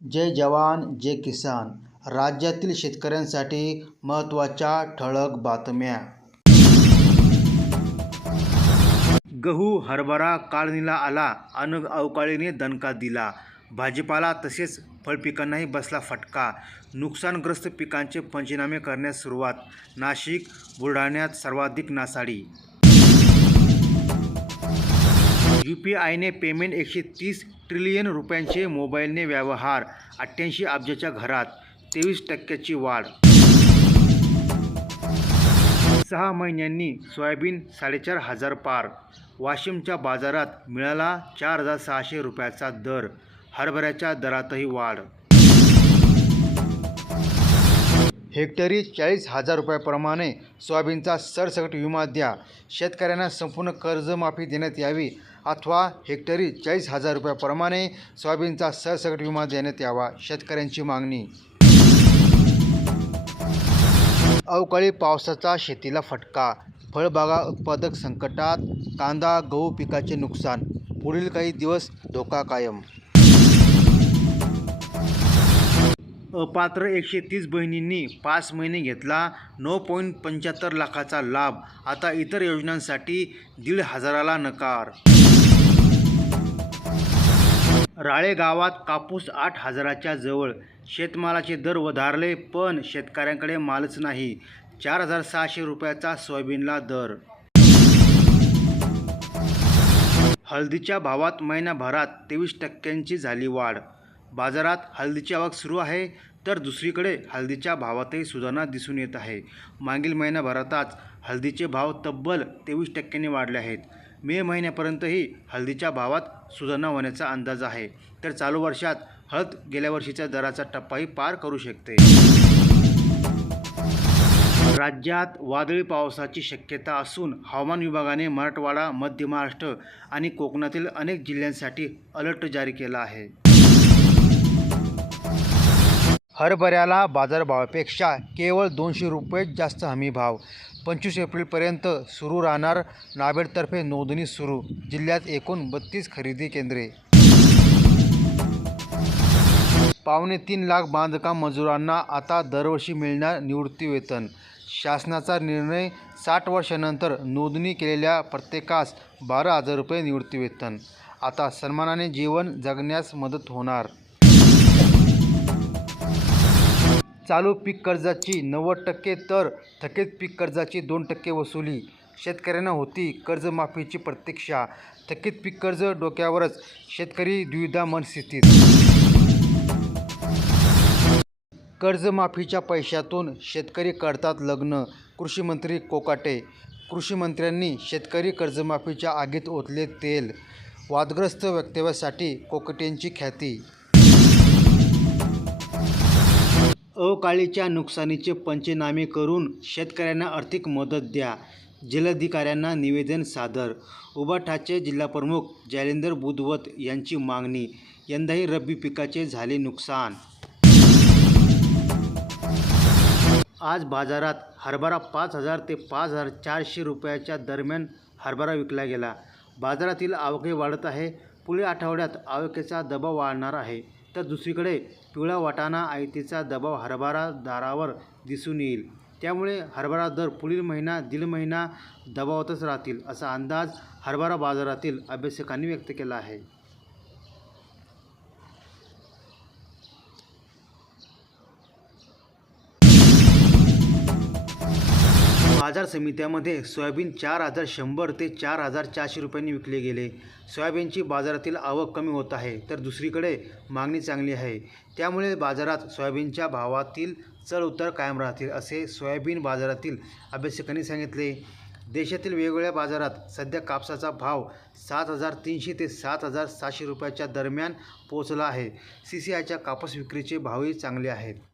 जय जवान जय किसान. राज्यातील शेतकऱ्यांसाठी महत्त्वाच्या ठळक बातम्या. गहू हरभरा काळणीला आला. अन अवकाळीने दणका दिला. भाजीपाला तसेच फळपिकांनाही बसला फटका. नुकसानग्रस्त पिकांचे पंचनामे करण्यास सुरुवात. नाशिक बुलढाण्यात सर्वाधिक नासाडी. यू पी आयने पेमेंट एकशे तीस ट्रिलियन रुपयांचे मोबाईलने व्यवहार अठ्ठ्याऐंशी अब्जाच्या घरात तेवीस टक्क्याची वाढ. सहा महिन्यांनी सोयाबीन साडेचार हजार पार. वाशिमच्या बाजारात मिळाला चार हजार सहाशे रुपयाचा दर. हरभऱ्याच्या दरातही वाढ. हेक्टरी चाळीस हजार रुपयाप्रमाणे सोयाबीनचा सरसकट विमा द्या. शेतकऱ्यांना संपूर्ण कर्जमाफी देण्यात यावी. अथवा हेक्टरी चाळीस हजार रुपयाप्रमाणे सोयाबीनचा सरसकट विमा देण्यात यावा शेतकऱ्यांची मागणी. अवकाळी पावसाचा शेतीला फटका. फळबागा उत्पादक संकटात कांदा गहू पिकाचे नुकसान. पुढील काही दिवस धोका कायम. अपात्र एकशे तीस बहिणींनी पाच महिने घेतला नऊ पॉईंट पंच्याहत्तर लाखाचा लाभ. आता इतर योजनांसाठी दीड हजाराला नकार. राळे गावात कापूस आठ हजाराच्या जवळ. शेतमालाचे दर वधारले पण शेतकऱ्यांकडे मालच नाही. चार हजार सहाशे रुपयाचा सोयाबीनला दर. हळदीच्या भावात महिन्याभरात तेवीस टक्क्यांची झाली वाढ. बाजारात हळदीची आवक सुरू आहे तर दुसरीकडे हळदीच्या भावातही सुधारणा दिसून येत आहे. मागील महिन्याभरातच हळदीचे भाव तब्बल तेवीस टक्क्यांनी वाढले आहेत. मे महिन्यापर्यंतही हळदीच्या भावात सुधारणा होण्याचा अंदाज आहे तर चालू वर्षात हळद गेल्या वर्षीच्या दराचा टप्पाही पार करू शकते. राज्यात वादळी पावसाची शक्यता असून हवामान विभागाने मराठवाडा मध्य महाराष्ट्र आणि कोकणातील अनेक जिल्ह्यांसाठी अलर्ट जारी केला आहे. हरभऱ्याला बाजारभावापेक्षा केवळ दोनशे रुपये जास्त हमी भाव. पंचवीस एप्रिलपर्यंत सुरू राहणार नाबेडतर्फे नोंदणी सुरू जिल्ह्यात एकूण बत्तीस खरेदी केंद्रे. पावणे तीन लाख बांधकाम मजुरांना आता दरवर्षी मिळणार निवृत्तीवेतन शासनाचा निर्णय साठ वर्षानंतर नोंदणी केलेल्या प्रत्येकास बारा हजार रुपये निवृत्तीवेतन आता सन्मानाने जीवन जगण्यास मदत होणार. चालू पीक कर्जाची नव्वद टक्के तर थकीत पीक कर्जाची दोन टक्के वसुली. शेतकऱ्यांना होती कर्जमाफीची प्रतीक्षा. थकीत पीक कर्ज डोक्यावरच शेतकरी द्विधा मनस्थितीत कर्जमाफीच्या पैशातून शेतकरी करतात लग्न. कृषीमंत्री कोकाटे. कृषीमंत्र्यांनी शेतकरी कर्जमाफीच्या आगीत ओतले तेल. वादग्रस्त वक्तव्यासाठी कोकटेंची ख्याती. अवकाळीच्या नुकसानीचे पंचनामे करून शेतकऱ्यांना आर्थिक मदत द्या. जिल्हाधिकाऱ्यांना निवेदन सादर. उबाठाचे जिल्हाप्रमुख जैलेंदर बुधवत यांची मागणी. यंदाही रब्बी पिकाचे झाले नुकसान. आज बाजारात हरभरा पाच हजार ते पाच हजार चारशे रुपयाच्या दरम्यान हरभरा विकला गेला. बाजारातील आवके वाढत आहे. पुढील आठवड्यात आवकेचा दबाव वाढणार आहे. तर दुसरीकडे पिवळा वाटाणा आयतीचा दबाव हरभरा दरावर दिसून येईल. त्यामुळे हरभरा दर पुढील महिना दीड महिना दबावातच राहतील असा अंदाज हरभरा बाजारातील अभ्यासकांनी व्यक्त केला आहे. बाजार समित्यामध्ये सोयाबीन चार हजार शंभर ते चार हजार चारशे रुपयांनी विकले गेले. सोयाबीनची बाजारातील आवक कमी होत आहे तर दुसरीकडे मागणी चांगली आहे. त्यामुळे बाजारात सोयाबीनच्या भावातील चढउतार कायम राहतील असे सोयाबीन बाजारातील अभ्यासकांनी सांगितले. देशातील वेगवेगळ्या बाजारात सध्या कापसाचा भाव सात हजार तीनशे ते सात हजार सातशे रुपयाच्या दरम्यान पोहोचला आहे. सी सी आयच्या कापूस विक्रीचे भावही चांगले आहेत.